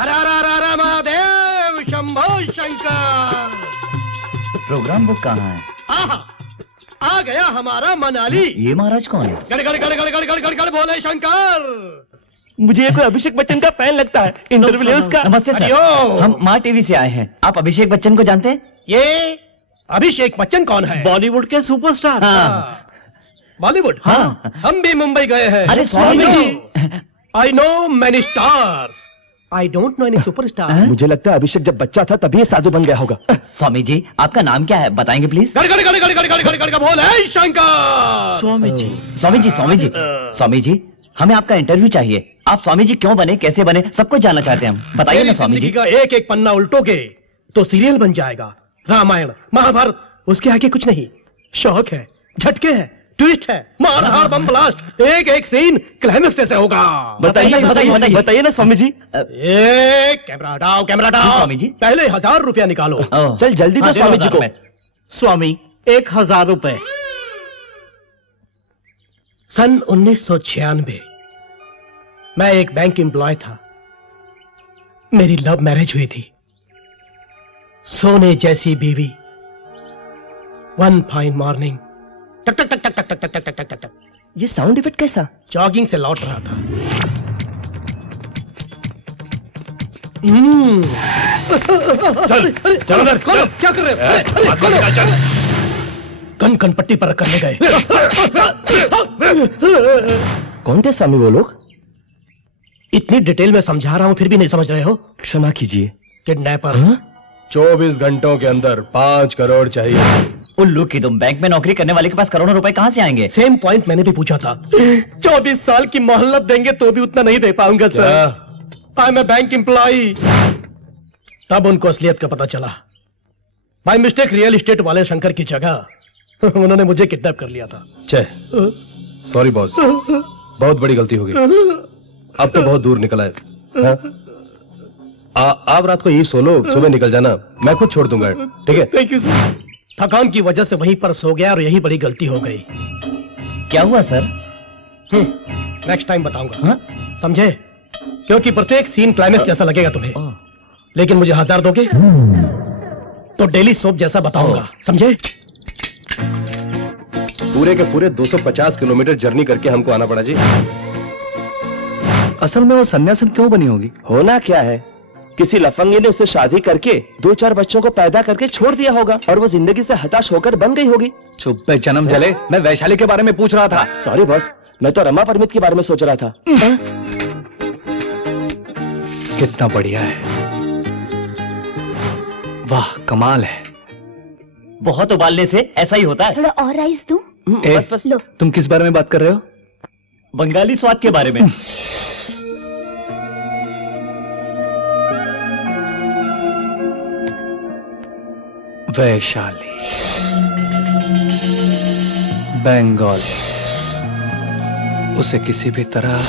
हर हर हर हर Mahadev Shambho Shankar. Programme book कहाँ है? आहा, आ गया हमारा मनाली। ये महाराज कौन है? गड़ गड़ गड़ गड़ गड़ गड़ गड़ गड़ बोले शंकर। मुझे ये कोई अभिषेक बच्चन का फैन लगता है। इंटरव्यू ले उसका। नमस्ते सर, हम माँ टीवी से आए हैं। आप अभिषेक बच्चन को जानते हैं? ये अभिषेक बच्चन कौन है? बॉलीवुड के सुपरस्टार। हाँ। बॉलीवुड? हाँ। हम भी मुंबई गए हैं। अरे Swami ji, I know many stars, I don't know any superstar. मुझे लगता है अभिषेक जब बच्चा था तभी ये साधु बन गया होगा। स्वामी जी आपका नाम क्या है, बताएंगे प्लीज? गड़ गड़ गड़ गड़ गड़ गड़ गड़ गड़ बोले शंकर। स्वामी जी, स्वामी जी, स्वामी जी, स्वामी जी, हमें आपका इंटरव्यू चाहिए। आप स्वामी जी क्यों बने, कैसे बने, सब कुछ जानना चाहते हैं हम। बताइए ना स्वामी जी। का एक एक पन्ना उल्टोगे तो सीरियल बन जाएगा। रामायण महाभारत, उसके आगे कुछ नहीं। शौक है, झटके है, ट्विस्ट है, मारधार, बम ब्लास्ट, एक एक सीन क्लाइमेक्स जैसे होगा। बताइए बताइए, बताइए। बताइए ना स्वामी जी। कैमरा हटाओ, कैमरा हटाओ। स्वामी जी। पहले 1000 रुपया निकालो। चल जल्दी दो स्वामी जी को। स्वामी 1000 रुपए। सन 1996 मैं एक बैंक एम्प्लॉय था। मेरी लव मैरिज हुई थी। सोने जैसी बीवी। वन फाइन मॉर्निंग टक टक टक टक टक टक टक टक टक टक। ये साउंड इफेक्ट कैसा? जॉगिंग से लौट रहा था। चल अंदर। खोलो, क्या कर रहे हो? अरे, खोलो। कन कन पट्टी पर करने गए। कौन थे स्वामी वो लोग? इतनी डिटेल में समझा रहा हूं फिर भी नहीं समझ रहे हो? क्षमा कीजिए। किडनैपर। 24 घंटों के अंदर 5 करोड़ चाहिए। उल्लू की तुम, बैंक में नौकरी करने वाले के पास करोड़ों रुपए कहाँ से आएंगे? सेम पॉइंट मैंने भी पूछा था। 24 साल की मोहल्लत देंगे तो भी उतना नहीं दे पाऊंगा sir. I am a bank employee. तब उनको असलियत का पता चला। बाय मिस्टेक रियल एस्टेट वाले शंकर की जगह उन्होंने मुझे किडनैप कर लिया था। सॉरी बॉस, बहुत बड़ी गलती हो गई। अब तो बहुत दूर निकला है। हाँ? आप रात को यही सो लो, सुबह निकल जाना, मैं खुद छोड़ दूंगा। ठीक है? Thank you sir. थकान की वजह से वहीं पर सो गया और यही बड़ी गलती हो गई। क्या हुआ सर? नेक्स्ट टाइम बताऊंगा। हाँ? समझे? क्योंकि प्रत्येक सीन क्लाइमेक्स जैसा लगेगा तुम्हें। लेकिन मुझे 1000 दोगे तो डेली सोप जैसा बताऊंगा। समझे? पूरे के पूरे 250 किलोमीटर जर्नी करके हमको आना पड़ा जी। असल में वो सन्यासन क्यों बनी होगी? होना क्या है, किसी लफंगे ने उससे शादी करके 2-4 बच्चों को पैदा करके छोड़ दिया होगा और वो जिंदगी से हताश होकर बन गई होगी। चुप पे जन्म जले, मैं वैशाली के बारे में पूछ रहा था। सॉरी बॉस, मैं तो रमा परमित के बारे में सोच रहा था। कितना बढ़िया है, वाह कमाल है। बहुत उबालने से ऐसा ही होता है। थोड़ा और राइस दूं? बस बस। लो। तुम किस बारे में बात कर रहे हो? बंगाली स्वाद के बारे में। वैशाली, बंगाल, उसे किसी भी तरह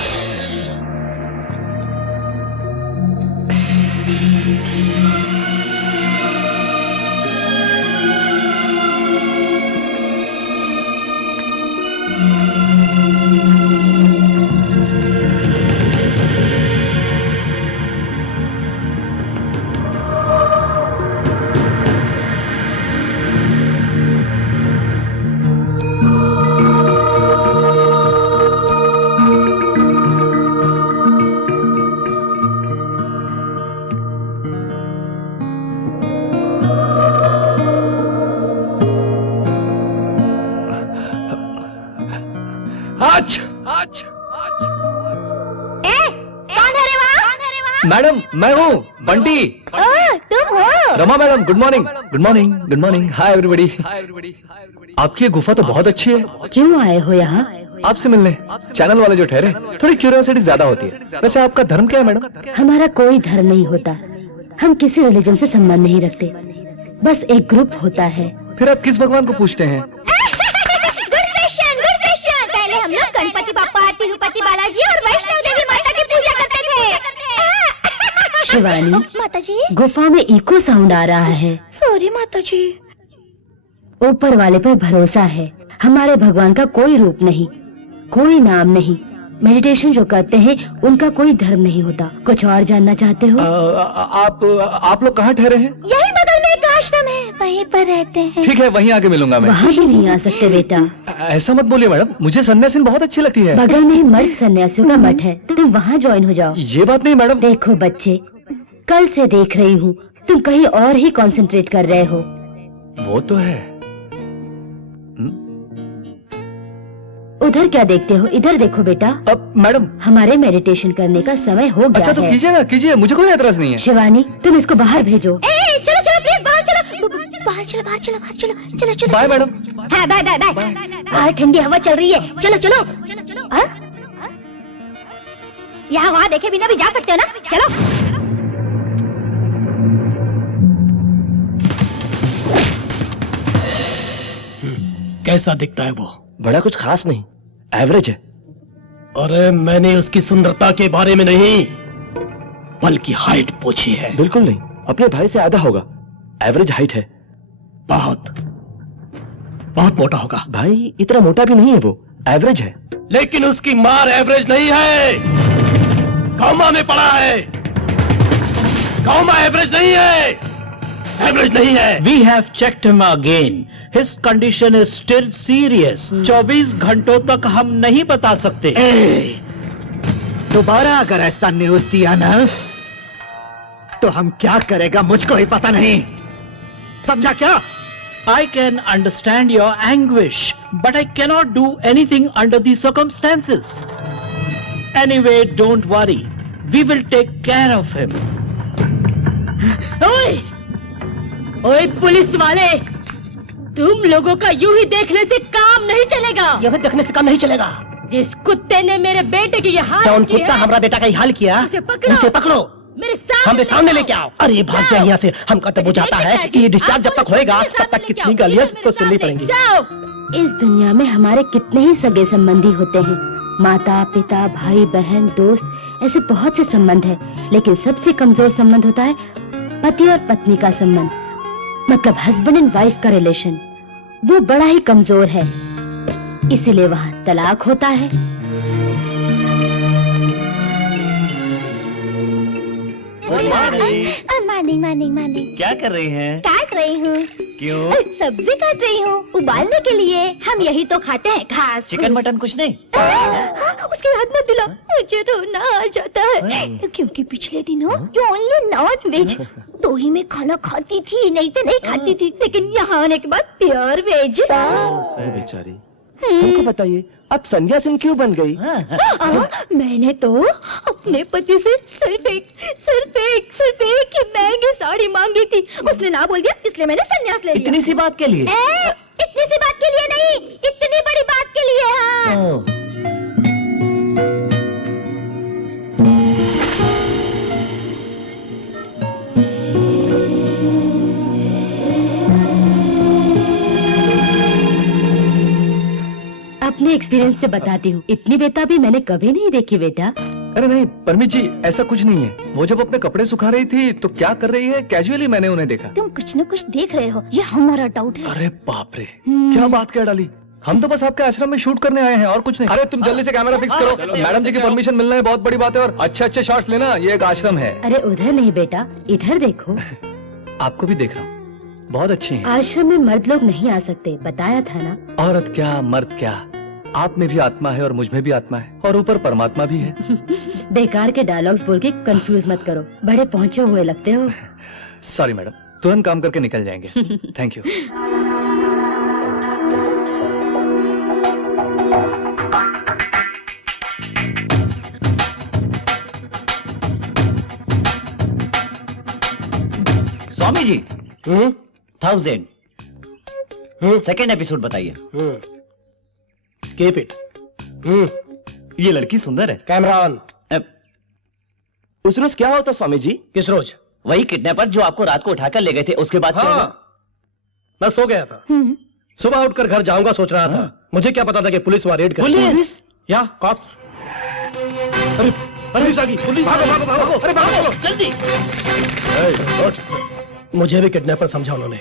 मैडम, मैं हूँ बंटी। तुम हो? Rama madam, good morning. Good morning, good morning. Hi everybody. आपकी गुफा तो बहुत अच्छी है। क्यों आए हो यहाँ? आपसे मिलने। चैनल वाले जो ठहरे, थोड़ी क्यूरियोसिटी ज्यादा होती है। वैसे आपका धर्म क्या है मैडम? हमारा कोई धर्म नहीं होता। हम किसी रिलीजन से संबंध नहीं रखते। बस एक ग्रुप होता है। फिर आप किस भगवान को पूछते हैं? Good question, good question. पहले हम लोग गणपति बप्पा, तिरुपति बालाजी और वैष्णो देवी माता की पूजा करते थे। शिवानी, माताजी, गुफा में इको साउंड आ रहा है। सॉरी माताजी। ऊपर वाले पर भरोसा है। हमारे भगवान का कोई रूप नहीं, कोई नाम नहीं, मेडिटेशन जो करते हैं उनका कोई धर्म नहीं होता। कुछ और जानना चाहते हो? आप लोग कहाँ ठहरे हैं? यही बगल में एक आश्रम है, वहीं पर रहते हैं। ठीक है, वहीं आके मिलूंगा मैं। वहाँ भी नहीं आ सकते बेटा। ऐसा मत बोलिए मैडम, मुझे सन्यासीन बहुत अच्छी लगती है। बगल में ही मर्द सन्यासियों का मठ है, तुम वहाँ ज्वाइन हो जाओ। ये बात नहीं मैडम। देखो बच्चे, कल से देख रही हूँ तुम कहीं और ही कंसंट्रेट कर रहे हो। वो तो है। उधर क्या देखते हो, इधर देखो बेटा। अब मैडम। हमारे मेडिटेशन करने का समय हो गया अच्छा तो है। कीजिए ना, कीजिए, मुझे कोई एतराज नहीं है। शिवानी तुम इसको बाहर भेजो। चलो चलो प्लीज बाहर चलो, बाहर चलो, बाहर चलो, बाहर चलो, चलो चलो। Bye madam. हाँ बाय बाय बाय। बाहर ठंडी हवा चल रही है, चलो चलो चलो चलो। यहाँ वहाँ देखे बिना भी जा सकते हो ना, चलो। कैसा दिखता है वो? बड़ा कुछ खास नहीं, एवरेज है। अरे मैंने उसकी सुंदरता के बारे में नहीं, बल्कि हाइट पूछी है। बिल्कुल नहीं, अपने भाई से आधा होगा। एवरेज हाइट है। बहुत बहुत मोटा होगा। भाई इतना मोटा भी नहीं है वो, एवरेज है। लेकिन उसकी मार एवरेज नहीं है, कौमा में पड़ा है। कौमा एवरेज नहीं है, एवरेज नहीं है। We have checked him again. His condition is still serious. 24 घंटों तक हम नहीं बता सकते। दोबारा अगर ऐसा न्यूज दिया ना तो हम क्या करेगा मुझको ही पता नहीं, समझा क्या? I can understand your anguish, but I cannot do anything under the circumstances. Anyway, don't worry. We will take care of him. ओए, ओए पुलिस वाले, तुम लोगों का यूं ही देखने से काम नहीं चलेगा। यह देखने से काम नहीं चलेगा। जिस कुत्ते ने मेरे बेटे की ये हाल जौन की कुत्ता है, हमारा बेटा का हाल किया, उसे पकड़ो, मेरे सामने हमें सामने लेके आओ। अरे भाग जाए यहाँ से, हमका तो बुझाता है कि ये डिस्चार्ज जब तक होएगा तब तक कितनी गालियां तो सुननी पड़ेंगी। जाओ। इस दुनिया में हमारे कितने ही सगे संबंधी होते हैं, माता पिता भाई बहन दोस्त, ऐसे बहुत से संबंध है, लेकिन सबसे कमजोर संबंध होता है पति और पत्नी का संबंध, मतलब हस्बैंड एंड वाइफ का रिलेशन। वो बड़ा ही कमजोर है, इसीलिए वहाँ तलाक होता है। Morning morning morning. क्या कर रही हैं? काट रही हूँ। क्यों? सब्जी काट रही हूँ उबालने के लिए। हम यही तो खाते हैं, घास चिकन मटन कुछ नहीं? उसके हाथ मत दिला, मुझे रोना आ जाता है, क्योंकि पिछले दिनों जो ओनली नॉन वेज 2 ही में खाना खाती थी, नहीं तो नहीं खाती थी, लेकिन यहाँ आने के बाद प्योर वेज। बेचारी, हमको बताइए अब सन्यासिन क्यों बन गई? मैंने तो अपने पति से सिर्फ एक ही महंगी साड़ी मांगी थी, उसने ना बोल दिया, इसलिए मैंने संन्यास ले लिया। इतनी सी बात के लिए? इतनी सी बात के लिए नहीं, इतनी बड़ी बात के लिए। हाँ। अपने एक्सपीरियंस से बताती हूँ, इतनी बेताबी मैंने कभी नहीं देखी बेटा। अरे नहीं परमित जी, ऐसा कुछ नहीं है। वो जब अपने कपड़े सुखा रही थी तो क्या कर रही है, कैजुअली मैंने उन्हें देखा। तुम कुछ न कुछ देख रहे हो, ये हमारा डाउट है। अरे बाप रे, क्या बात क्या डाली। हम तो बस आपके आश्रम में शूट करने आए हैं और कुछ नहीं। अरे तुम जल्दी से कैमरा फिक्स करो, मैडम जी की परमिशन मिलना है बहुत बड़ी बात है, और अच्छे अच्छे शॉट्स लेना, ये एक आश्रम है। अरे उधर नहीं बेटा, इधर देखो। आपको भी देख रहा हूँ, बहुत अच्छी है। आश्रम में मर्द लोग नहीं आ सकते, बताया था ना। औरत क्या मर्द क्या, आप में भी आत्मा है और मुझ में भी आत्मा है, और ऊपर परमात्मा भी है। बेकार के डायलॉग्स बोल के कंफ्यूज मत करो, बड़े पहुंचे हुए लगते हो। सॉरी मैडम, तुरंत काम करके निकल जाएंगे। Thank you. Swami ji 1000 second episode बताइए। Keep it. ये लड़की सुंदर है। Camera on. उस रोज क्या होता स्वामी जी? किस रोज? वही किडनैपर जो आपको रात को उठाकर ले गए थे, उसके बाद क्या हुआ? मैं सो गया था, सुबह उठकर घर जाऊंगा सोच रहा था, मुझे क्या पता था कि पुलिस वहां रेड करेगी। पुलिस? या कॉप्स। अरे पुलिस आ गई, पुलिस! भागो भागो भागो, अरे भागो जल्दी। मुझे भी किडनैपर समझा उन्होंने,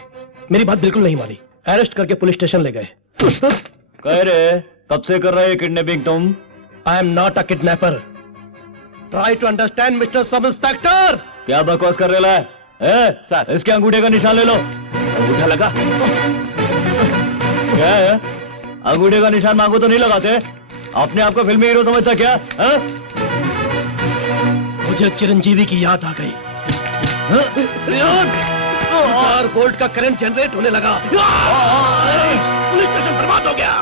मेरी बात बिल्कुल नहीं मानी, अरेस्ट करके पुलिस स्टेशन ले गए। कह रहे कब से कर रहे किडनैपिंग तुम? I am not a kidnapper. Try to understand mister sub inspector. क्या बकवास कर रहे है? सर इसके अंगूठे का निशान ले लो। अंगूठा लगा? क्या है? अंगूठे का निशान मांगो तो नहीं लगाते? अपने आप को फिल्मी हीरो समझता क्या? मुझे चिरंजीवी की याद आ गई। बोल्ट का करंट जनरेट होने लगा। पुलिस स्टेशन बर्बाद हो गया।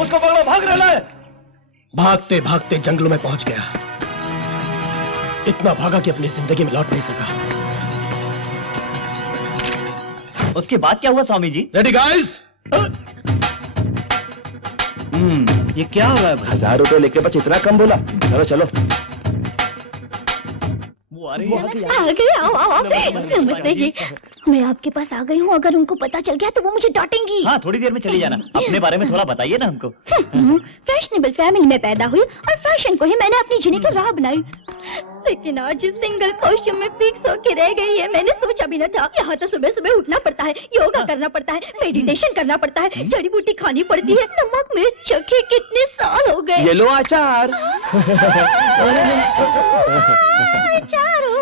उसको पकड़ो, भाग रहा है। भागते भागते जंगलों में पहुंच गया। इतना भागा कि अपनी जिंदगी में लौट नहीं सका। उसके बाद क्या हुआ स्वामी जी? Ready guys? ये क्या हो रहा है? 1000 रुपए लेके बस इतना कम बोला? चलो चलो। वो आ रही है। आ गए, आओ आओ आओ। नमस्ते जी, मैं आपके पास आ गई हूँ। अगर उनको पता चल गया तो वो मुझे डांटेंगी। हाँ, थोड़ी देर में चली जाना। अपने बारे में थोड़ा बताइए ना हमको। फैशनेबल फैमिली में पैदा हुई और फैशन को ही मैंने अपनी जीने की राह बनाई। लेकिन आज इस सिंगल कॉस्ट्यूम में फिक्स होके रह गई है। मैंने सोचा भी न था। यहाँ तो सुबह सुबह उठना पड़ता है, योगा करना पड़ता है, मेडिटेशन करना पड़ता है, जड़ी बूटी खानी पड़ती है। नमक मिर्च चखे कितने साल हो गए। ये लो अचार। अचार हो,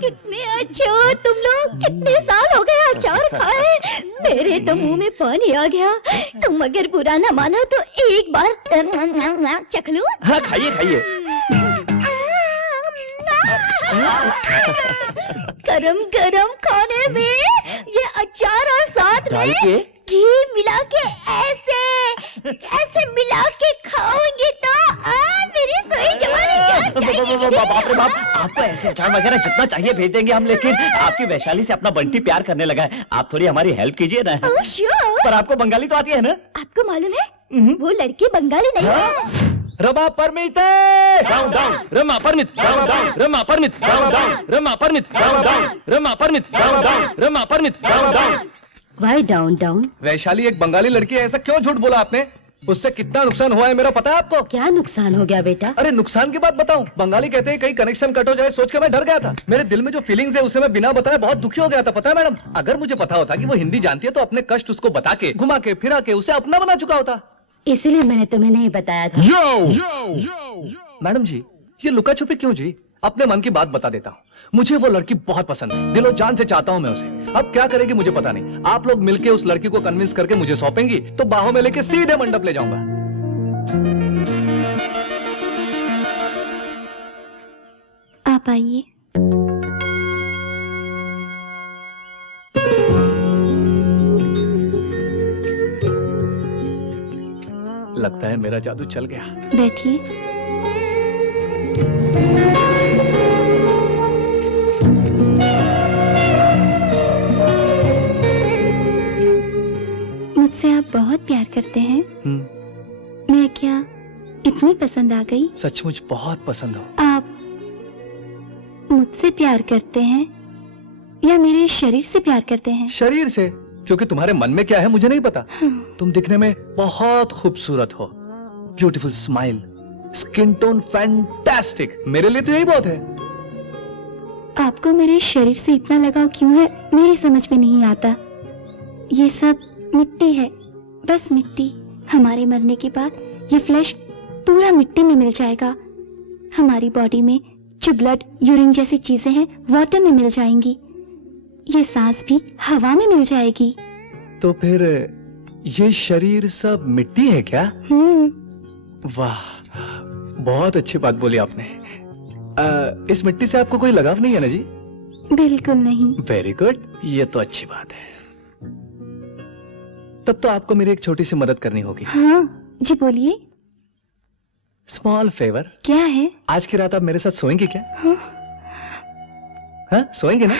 कितने अच्छे हो तुम लोग। कितने साल हो गए अचार खाए। मेरे तो मुंह में पानी आ गया। तुम अगर बुरा न मानो तो एक बार चख लूं? हाँ, खाइए खाइए। गरम गरम खाने में ये अचार और साथ डाल में के? घी मिला के ऐसे मिला के खाओगे तो मेरी सोई जवानी जाग जाएगी। बाप रे बाप, आपको ऐसे अचार वगैरह जितना चाहिए भेज देंगे हम। लेकिन आपकी वैशाली से अपना बंटी प्यार करने लगा है। आप थोड़ी हमारी हेल्प कीजिए ना। Oh, sure. पर आपको बंगाली तो आती है ना? आपको मालूम है वो लड़की बंगाली नहीं है। रमा परमित डाउन डाउन रमा परमित डाउन डाउन रमा परमित डाउन डाउन रमा परमित डाउन डाउन रमा परमित डाउन डाउन रमा परमित down down. Why down down? Vaishali एक बंगाली लड़की है, ऐसा क्यों झूठ बोला आपने? उससे कितना नुकसान हुआ है मेरा पता है आपको? क्या नुकसान हो गया बेटा? अरे नुकसान की बात बताऊं? बंगाली कहते हैं कहीं कनेक्शन कट हो जाए, सोच के मैं डर गया था। मेरे दिल में जो फीलिंग्स है उसे मैं बिना बताए बहुत दुखी हो गया था, पता है मैडम? अगर मुझे पता होता कि वो हिंदी जानती है तो अपने कष्ट उसको बता के घुमा के फिरा के उसे अपना बना चुका होता। इसीलिए मैंने तुम्हें नहीं बताया था। मैडम जी, ये लुका छुपी क्यों जी? अपने मन की बात बता देता हूँ। मुझे वो लड़की बहुत पसंद है, दिलो जान से चाहता हूँ मैं उसे। अब क्या करेगी मुझे पता नहीं। आप लोग मिलके उस लड़की को कन्विंस करके मुझे सौंपेंगी तो बाहों में लेके सीधे मंडप ले जाऊंगा। आप आइए। लगता है मेरा जादू चल गया। बैठिए। मुझसे आप बहुत प्यार करते हैं। मैं क्या इतनी पसंद आ गई? सचमुच बहुत पसंद हो। आप मुझसे प्यार करते हैं या मेरे शरीर से प्यार करते हैं? शरीर से, क्योंकि तुम्हारे मन में क्या है मुझे नहीं पता। हाँ। तुम दिखने में बहुत खूबसूरत हो, beautiful smile, skin tone fantastic. मेरे लिए तो यही बहुत है। आपको मेरे शरीर से इतना लगाव क्यों है मेरी समझ में नहीं आता। ये सब मिट्टी है, बस मिट्टी। हमारे मरने के बाद ये फ्लैश पूरा मिट्टी में मिल जाएगा। हमारी बॉडी में जो ब्लड, यूरिन जैसी चीजें हैं वाटर में मिल जाएंगी। ये सांस भी हवा में मिल जाएगी। तो फिर ये शरीर सब मिट्टी है क्या? वाह, बहुत अच्छी बात बोली आपने। इस मिट्टी से आपको कोई लगाव नहीं है ना जी? बिल्कुल नहीं। वेरी गुड, ये तो अच्छी बात है। तब तो आपको मेरी एक छोटी सी मदद करनी होगी। हाँ जी, बोलिए। Small favour. क्या है? आज की रात आप मेरे साथ सोएंगे क्या? हाँ, सोएंगे ना?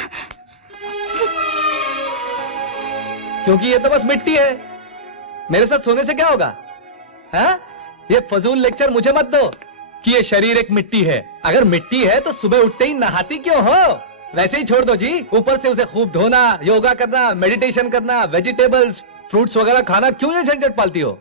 क्योंकि ये तो बस मिट्टी है। मेरे साथ सोने से क्या होगा? हाँ? ये फजूल लेक्चर मुझे मत दो। कि ये शरीर एक मिट्टी है। अगर मिट्टी है तो सुबह उठते ही नहाती क्यों हो? वैसे ही छोड़ दो जी। ऊपर से उसे खूब धोना, योगा करना, मेडिटेशन करना, वेजिटेबल्स, फ्रूट्स वगैरह खाना, क्यों ये झंझट पालती हो?